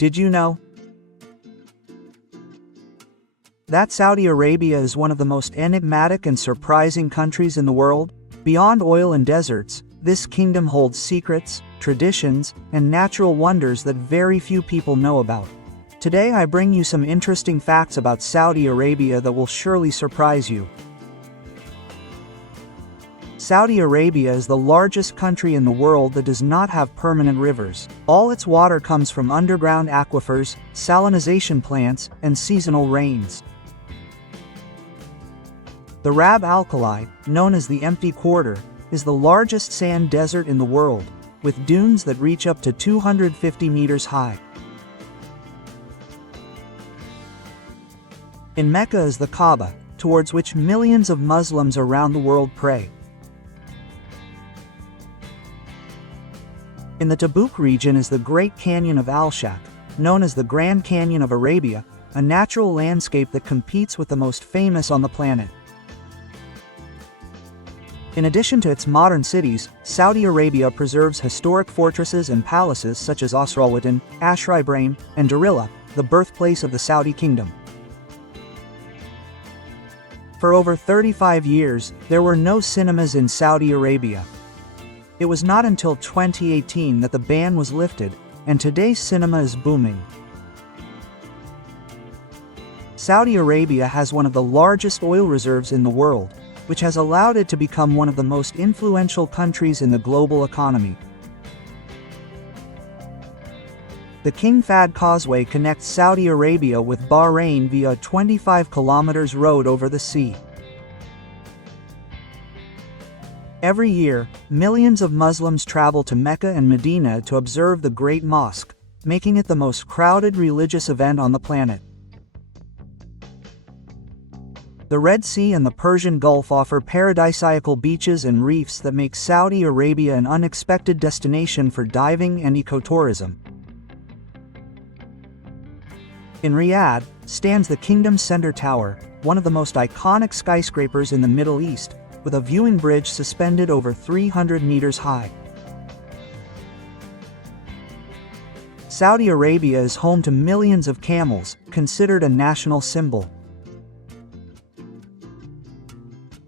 Did you know that Saudi Arabia is one of the most enigmatic and surprising countries in the world? Beyond oil and deserts, this kingdom holds secrets, traditions, and natural wonders that very few people know about. Today I bring you some interesting facts about Saudi Arabia that will surely surprise you. Saudi Arabia is the largest country in the world that does not have permanent rivers. All its water comes from underground aquifers, salinization plants, and seasonal rains. The Rab Al Khali, known as the Empty Quarter, is the largest sand desert in the world, with dunes that reach up to 250 meters high. In Mecca is the Kaaba, towards which millions of Muslims around the world pray. In the Tabuk region is the Great Canyon of Al-Shaq, known as the Grand Canyon of Arabia, a natural landscape that competes with the most famous on the planet. In addition to its modern cities, Saudi Arabia preserves historic fortresses and palaces such as Asralwatan, Ashra Ibrahim, and Darila, the birthplace of the Saudi kingdom. For over 35 years, there were no cinemas in Saudi Arabia. It was not until 2018 that the ban was lifted, and today's cinema is booming. Saudi Arabia has one of the largest oil reserves in the world, which has allowed it to become one of the most influential countries in the global economy. The King Fahd Causeway connects Saudi Arabia with Bahrain via a 25 kilometers road over the sea. Every year, millions of Muslims travel to Mecca and Medina to observe the Great Mosque, making it the most crowded religious event on the planet. The Red Sea and the Persian Gulf offer paradisiacal beaches and reefs that make Saudi Arabia an unexpected destination for diving and ecotourism. In Riyadh stands the Kingdom Center Tower, one of the most iconic skyscrapers in the Middle East, with a viewing bridge suspended over 300 meters high. Saudi Arabia is home to millions of camels, considered a national symbol.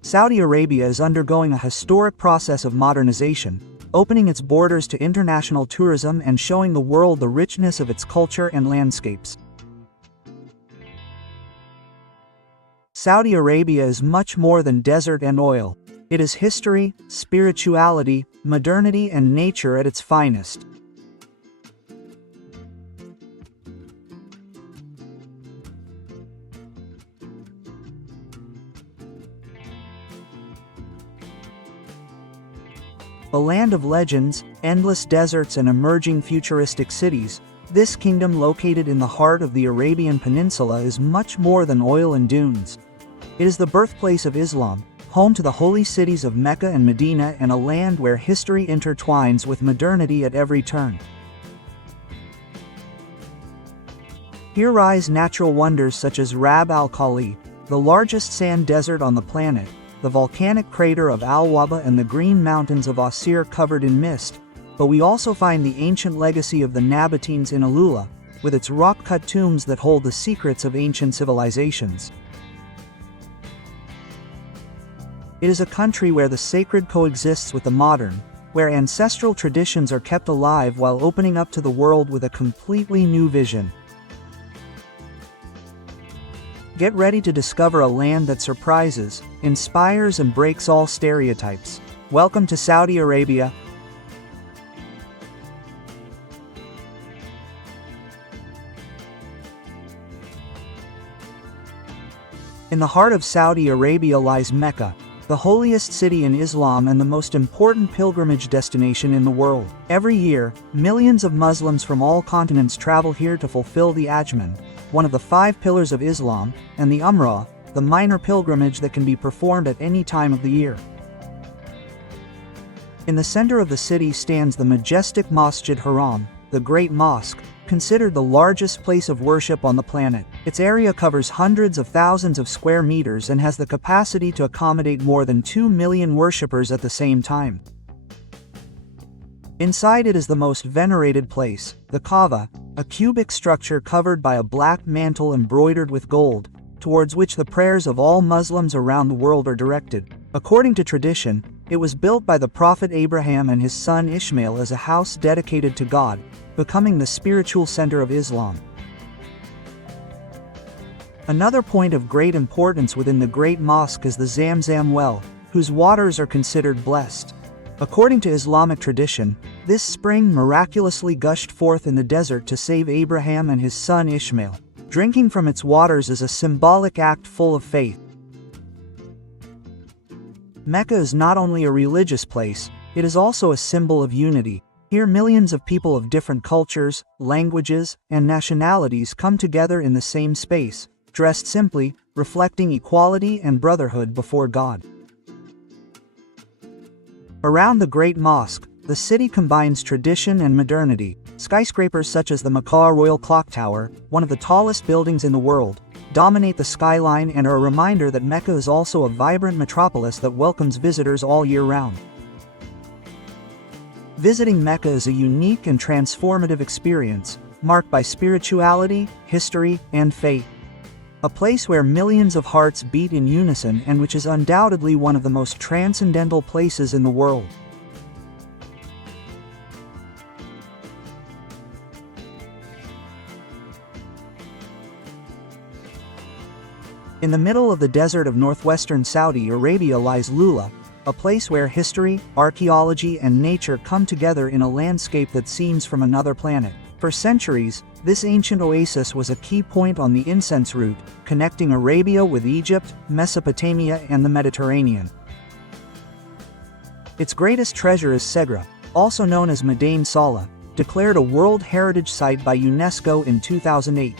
Saudi Arabia is undergoing a historic process of modernization, opening its borders to international tourism and showing the world the richness of its culture and landscapes. Saudi Arabia is much more than desert and oil. It is history, spirituality, modernity, and nature at its finest. A land of legends, endless deserts, and emerging futuristic cities, this kingdom located in the heart of the Arabian Peninsula is much more than oil and dunes. It is the birthplace of Islam, home to the holy cities of Mecca and Medina, and a land where history intertwines with modernity at every turn. Here rise natural wonders such as Rab Al Khali, the largest sand desert on the planet, the volcanic crater of Al-Waba, and the green mountains of Asir covered in mist, but we also find the ancient legacy of the Nabateans in AlUla, with its rock-cut tombs that hold the secrets of ancient civilizations. It is a country where the sacred coexists with the modern, where ancestral traditions are kept alive while opening up to the world with a completely new vision. Get ready to discover a land that surprises, inspires, and breaks all stereotypes. Welcome to Saudi Arabia. In the heart of Saudi Arabia lies Mecca, the holiest city in Islam and the most important pilgrimage destination in the world. Every year, millions of Muslims from all continents travel here to fulfill the Ajman, one of the 5 pillars of Islam, and the Umrah, the minor pilgrimage that can be performed at any time of the year. In the center of the city stands the majestic Masjid Haram, the Great Mosque, considered the largest place of worship on the planet. Its area covers hundreds of thousands of square meters and has the capacity to accommodate more than 2 million worshippers at the same time. Inside it is the most venerated place, the Kaaba, a cubic structure covered by a black mantle embroidered with gold, towards which the prayers of all Muslims around the world are directed. According to tradition, it was built by the Prophet Abraham and his son Ishmael as a house dedicated to God, becoming the spiritual center of Islam. Another point of great importance within the Great Mosque is the Zamzam well, whose waters are considered blessed. According to Islamic tradition, this spring miraculously gushed forth in the desert to save Abraham and his son Ishmael. Drinking from its waters is a symbolic act full of faith. Mecca is not only a religious place, it is also a symbol of unity. Here millions of people of different cultures, languages, and nationalities come together in the same space, dressed simply, reflecting equality and brotherhood before God. Around the Great Mosque, the city combines tradition and modernity. Skyscrapers such as the Mecca Royal Clock Tower, one of the tallest buildings in the world, dominate the skyline and are a reminder that Mecca is also a vibrant metropolis that welcomes visitors all year round. Visiting Mecca is a unique and transformative experience, marked by spirituality, history, and faith. A place where millions of hearts beat in unison and which is undoubtedly one of the most transcendental places in the world. In the middle of the desert of northwestern Saudi Arabia lies AlUla, a place where history, archaeology, and nature come together in a landscape that seems from another planet. For centuries, this ancient oasis was a key point on the incense route, connecting Arabia with Egypt, Mesopotamia, and the Mediterranean. Its greatest treasure is Segra, also known as Madain Salah, declared a World Heritage Site by UNESCO in 2008.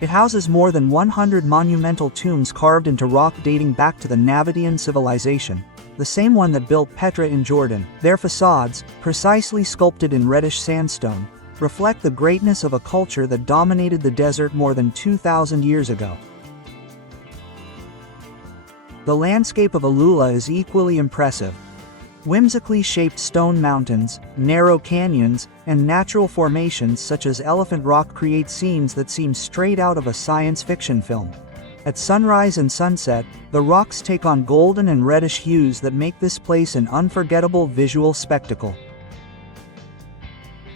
It houses more than 100 monumental tombs carved into rock dating back to the Nabatean civilization, the same one that built Petra in Jordan. Their facades, precisely sculpted in reddish sandstone, reflect the greatness of a culture that dominated the desert more than 2,000 years ago. The landscape of AlUla is equally impressive. Whimsically shaped stone mountains, narrow canyons, and natural formations such as Elephant Rock create scenes that seem straight out of a science fiction film. At sunrise and sunset, the rocks take on golden and reddish hues that make this place an unforgettable visual spectacle.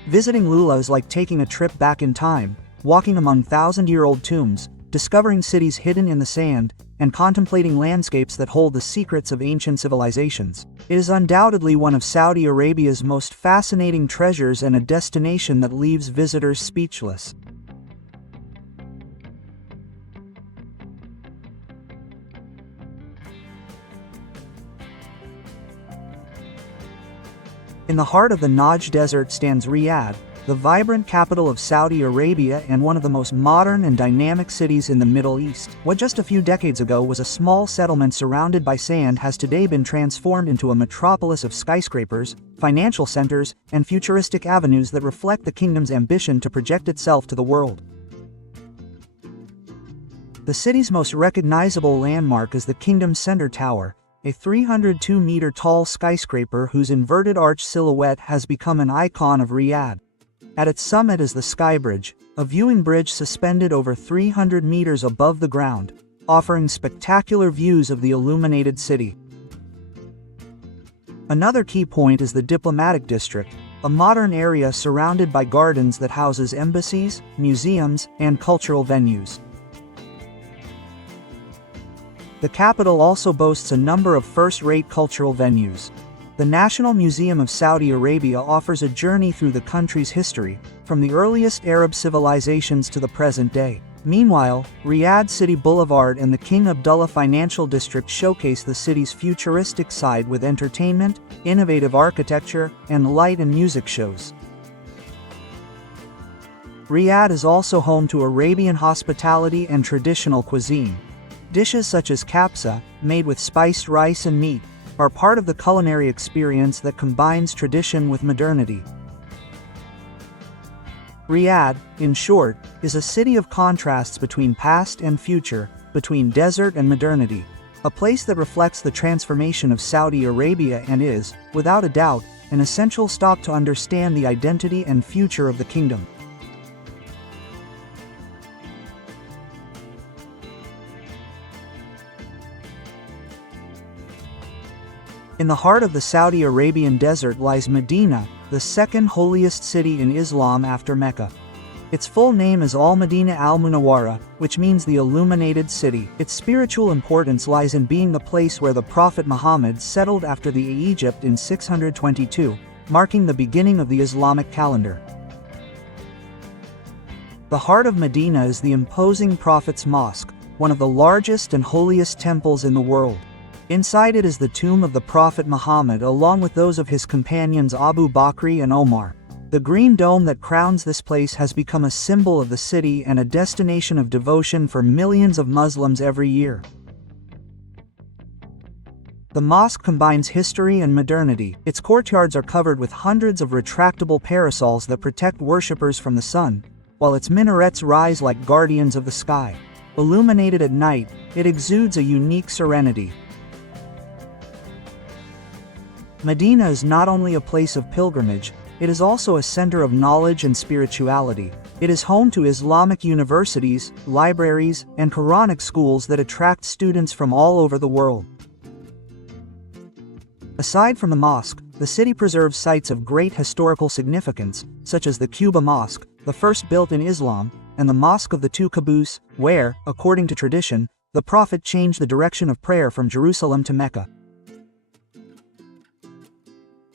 Visiting AlUla is like taking a trip back in time, walking among thousand-year-old tombs, discovering cities hidden in the sand, and contemplating landscapes that hold the secrets of ancient civilizations. It is undoubtedly one of Saudi Arabia's most fascinating treasures and a destination that leaves visitors speechless. In the heart of the Najd Desert stands Riyadh, the vibrant capital of Saudi Arabia and one of the most modern and dynamic cities in the Middle East. What just a few decades ago was a small settlement surrounded by sand has today been transformed into a metropolis of skyscrapers, financial centers, and futuristic avenues that reflect the kingdom's ambition to project itself to the world. The city's most recognizable landmark is the Kingdom's Center Tower, a 302-meter-tall skyscraper whose inverted arch silhouette has become an icon of Riyadh. At its summit is the Sky Bridge, a viewing bridge suspended over 300 meters above the ground, offering spectacular views of the illuminated city. Another key point is the Diplomatic District, a modern area surrounded by gardens that houses embassies, museums, and cultural venues. The capital also boasts a number of first-rate cultural venues. The National Museum of Saudi Arabia offers a journey through the country's history, from the earliest Arab civilizations to the present day. Meanwhile, Riyadh City Boulevard and the King Abdullah Financial District showcase the city's futuristic side with entertainment, innovative architecture, and light and music shows. Riyadh is also home to Arabian hospitality and traditional cuisine. Dishes such as kapsa, made with spiced rice and meat, are part of the culinary experience that combines tradition with modernity. Riyadh, in short, is a city of contrasts between past and future, between desert and modernity, a place that reflects the transformation of Saudi Arabia and is, without a doubt, an essential stop to understand the identity and future of the kingdom. In the heart of the Saudi Arabian desert lies Medina, the second holiest city in Islam after Mecca. Its full name is Al-Madina al-Munawwara, which means the illuminated city. Its spiritual importance lies in being the place where the Prophet Muhammad settled after the Egypt in 622, marking the beginning of the Islamic calendar. The heart of Medina is the imposing Prophet's Mosque, one of the largest and holiest temples in the world. Inside it is the tomb of the Prophet Muhammad along with those of his companions Abu Bakr and Omar. The green dome that crowns this place has become a symbol of the city and a destination of devotion for millions of Muslims every year. The mosque combines history and modernity. Its courtyards are covered with hundreds of retractable parasols that protect worshippers from the sun, while its minarets rise like guardians of the sky. Illuminated at night, it exudes a unique serenity. Medina is not only a place of pilgrimage, it is also a center of knowledge and spirituality. It is home to Islamic universities, libraries, and Quranic schools that attract students from all over the world. Aside from the mosque, the city preserves sites of great historical significance, such as the Quba Mosque, the first built in Islam, and the Mosque of the Two Caboose, where, according to tradition, the Prophet changed the direction of prayer from Jerusalem to Mecca.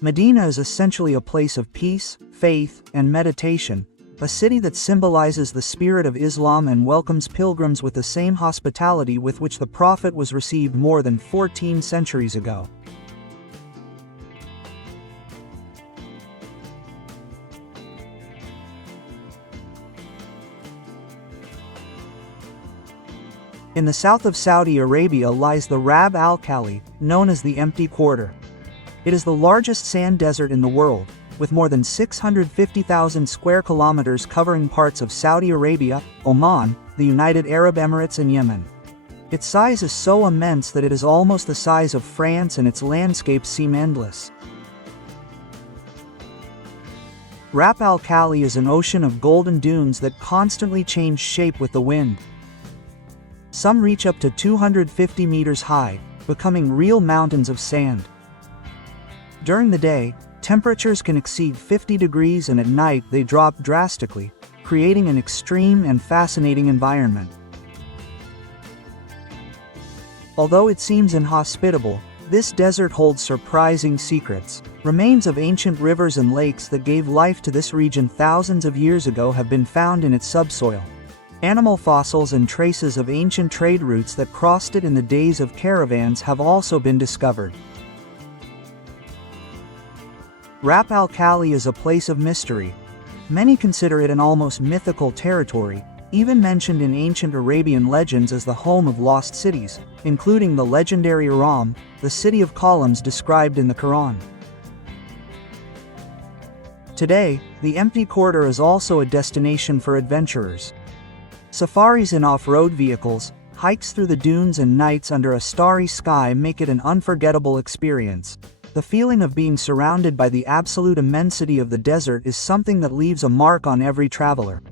Medina is essentially a place of peace, faith, and meditation, a city that symbolizes the spirit of Islam and welcomes pilgrims with the same hospitality with which the Prophet was received more than 14 centuries ago. In the south of Saudi Arabia lies the Rab al-Khali, known as the Empty Quarter. It is the largest sand desert in the world, with more than 650,000 square kilometers covering parts of Saudi Arabia, Oman, the United Arab Emirates and Yemen. Its size is so immense that it is almost the size of France and its landscapes seem endless. Rab al-Khali is an ocean of golden dunes that constantly change shape with the wind. Some reach up to 250 meters high, becoming real mountains of sand. During the day, temperatures can exceed 50 degrees and at night they drop drastically, creating an extreme and fascinating environment. Although it seems inhospitable, this desert holds surprising secrets. Remains of ancient rivers and lakes that gave life to this region thousands of years ago have been found in its subsoil. Animal fossils and traces of ancient trade routes that crossed it in the days of caravans have also been discovered. Rab al-Khali is a place of mystery. Many consider it an almost mythical territory, even mentioned in ancient Arabian legends as the home of lost cities, including the legendary Aram, the city of columns described in the Quran. Today, the Empty Quarter is also a destination for adventurers. Safaris in off-road vehicles, hikes through the dunes and nights under a starry sky make it an unforgettable experience. The feeling of being surrounded by the absolute immensity of the desert is something that leaves a mark on every traveler.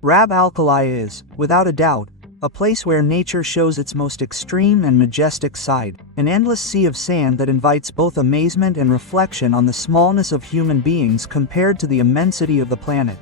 Rab al-Khali is, without a doubt, a place where nature shows its most extreme and majestic side, an endless sea of sand that invites both amazement and reflection on the smallness of human beings compared to the immensity of the planet.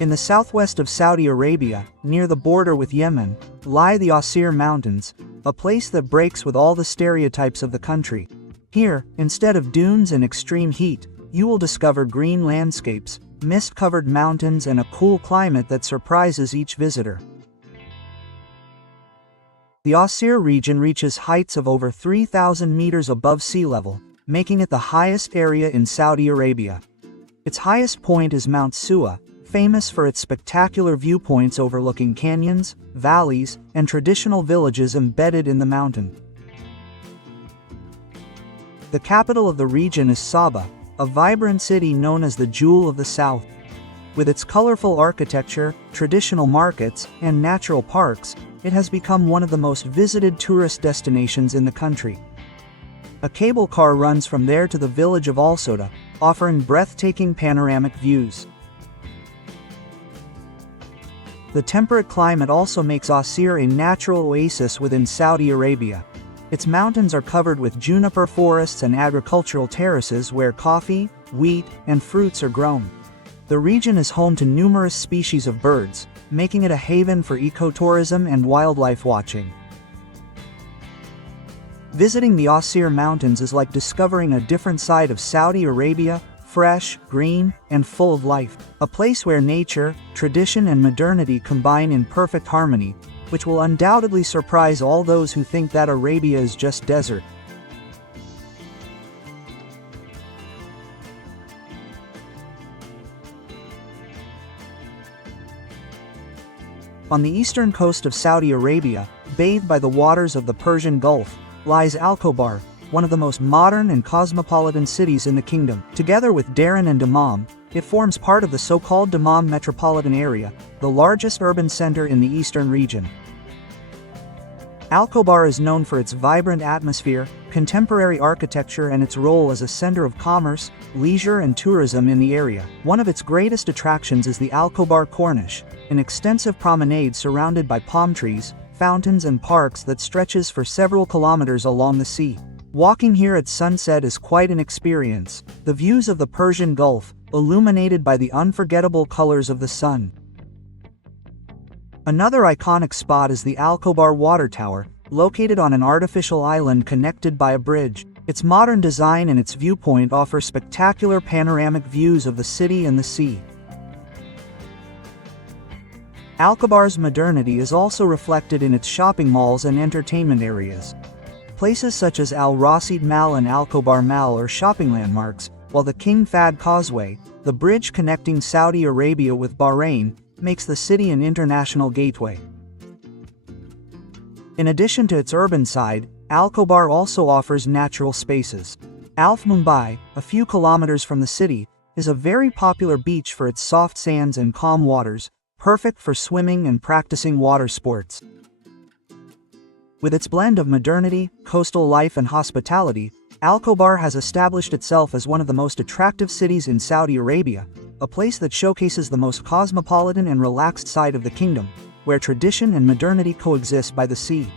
In the southwest of Saudi Arabia, near the border with Yemen, lie the Asir Mountains, a place that breaks with all the stereotypes of the country. Here, instead of dunes and extreme heat, you will discover green landscapes, mist-covered mountains and a cool climate that surprises each visitor. The Asir region reaches heights of over 3,000 meters above sea level, making it the highest area in Saudi Arabia. Its highest point is Mount Suwa, famous for its spectacular viewpoints overlooking canyons, valleys, and traditional villages embedded in the mountain. The capital of the region is Sabah, a vibrant city known as the Jewel of the South. With its colorful architecture, traditional markets, and natural parks, it has become one of the most visited tourist destinations in the country. A cable car runs from there to the village of Al-Soda, offering breathtaking panoramic views. The temperate climate also makes Asir a natural oasis within Saudi Arabia. Its mountains are covered with juniper forests and agricultural terraces where coffee, wheat, and fruits are grown. The region is home to numerous species of birds, making it a haven for ecotourism and wildlife watching. Visiting the Asir Mountains is like discovering a different side of Saudi Arabia, fresh, green, and full of life. A place where nature, tradition, and modernity combine in perfect harmony, which will undoubtedly surprise all those who think that Arabia is just desert. On the eastern coast of Saudi Arabia, bathed by the waters of the Persian Gulf, lies Al-Khobar, one of the most modern and cosmopolitan cities in the kingdom. Together with Dhahran and Dammam, it forms part of the so-called Dammam metropolitan area, the largest urban center in the eastern region. Al-Khobar is known for its vibrant atmosphere, contemporary architecture, and its role as a center of commerce, leisure, and tourism in the area. One of its greatest attractions is the Al-Khobar Corniche, an extensive promenade surrounded by palm trees, fountains, and parks that stretches for several kilometers along the sea. Walking here at sunset is quite an experience. The views of the Persian Gulf, illuminated by the unforgettable colors of the sun. Another iconic spot is the Al-Khobar Water Tower, located on an artificial island connected by a bridge. Its modern design and its viewpoint offer spectacular panoramic views of the city and the sea. Al-Khobar's modernity is also reflected in its shopping malls and entertainment areas. Places such as Al Rasid Mall and Al-Khobar Mall are shopping landmarks, while the King Fahd Causeway, the bridge connecting Saudi Arabia with Bahrain, makes the city an international gateway. In addition to its urban side, Al-Khobar also offers natural spaces. Alf Mumbai, a few kilometers from the city, is a very popular beach for its soft sands and calm waters, perfect for swimming and practicing water sports. With its blend of modernity, coastal life, and hospitality, Al-Khobar has established itself as one of the most attractive cities in Saudi Arabia, a place that showcases the most cosmopolitan and relaxed side of the kingdom, where tradition and modernity coexist by the sea.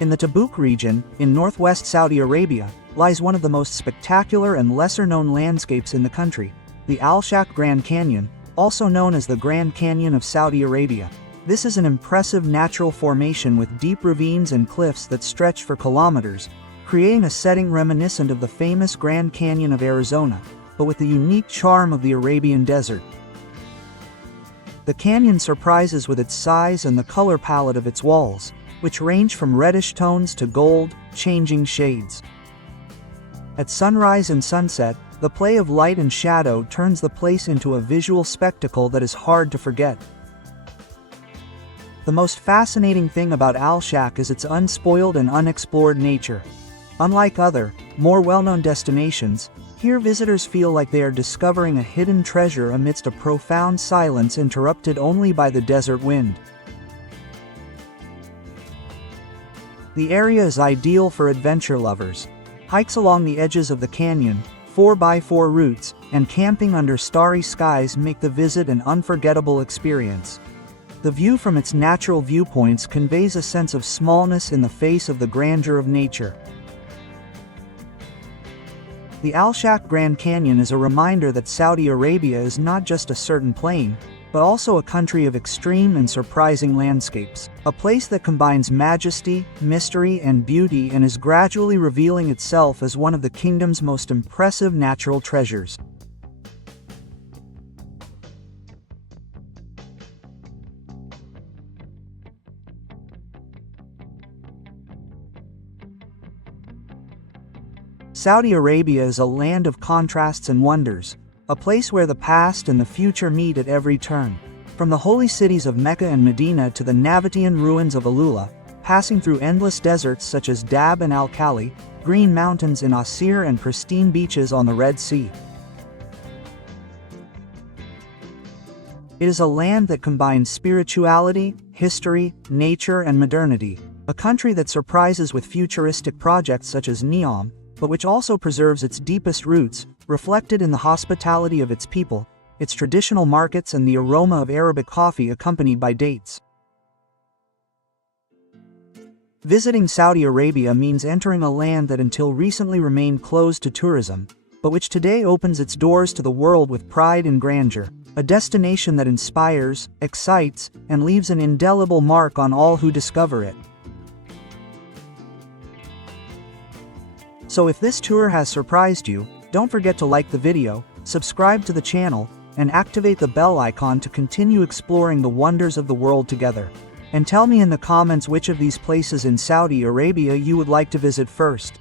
In the Tabuk region, in northwest Saudi Arabia, lies one of the most spectacular and lesser-known landscapes in the country, the Al-Shaq Grand Canyon, also known as the Grand Canyon of Saudi Arabia. This is an impressive natural formation with deep ravines and cliffs that stretch for kilometers, creating a setting reminiscent of the famous Grand Canyon of Arizona, but with the unique charm of the Arabian desert. The canyon surprises with its size and the color palette of its walls, which range from reddish tones to gold, changing shades. At sunrise and sunset, the play of light and shadow turns the place into a visual spectacle that is hard to forget. The most fascinating thing about Al-Shaq is its unspoiled and unexplored nature. Unlike other, more well-known destinations, here visitors feel like they are discovering a hidden treasure amidst a profound silence interrupted only by the desert wind. The area is ideal for adventure lovers. Hikes along the edges of the canyon, 4x4 routes, and camping under starry skies make the visit an unforgettable experience. The view from its natural viewpoints conveys a sense of smallness in the face of the grandeur of nature. The Al-Shaq Grand Canyon is a reminder that Saudi Arabia is not just a certain plain, but also a country of extreme and surprising landscapes. A place that combines majesty, mystery, and beauty and is gradually revealing itself as one of the kingdom's most impressive natural treasures. Saudi Arabia is a land of contrasts and wonders, a place where the past and the future meet at every turn. From the holy cities of Mecca and Medina to the Nabatean ruins of AlUla, passing through endless deserts such as Dab and Al-Khali, green mountains in Asir and pristine beaches on the Red Sea. It is a land that combines spirituality, history, nature, and modernity, a country that surprises with futuristic projects such as NEOM, but which also preserves its deepest roots, reflected in the hospitality of its people, its traditional markets and the aroma of Arabic coffee accompanied by dates. Visiting Saudi Arabia means entering a land that until recently remained closed to tourism, but which today opens its doors to the world with pride and grandeur, a destination that inspires, excites, and leaves an indelible mark on all who discover it. So if this tour has surprised you, don't forget to like the video, subscribe to the channel, and activate the bell icon to continue exploring the wonders of the world together. And tell me in the comments which of these places in Saudi Arabia you would like to visit first.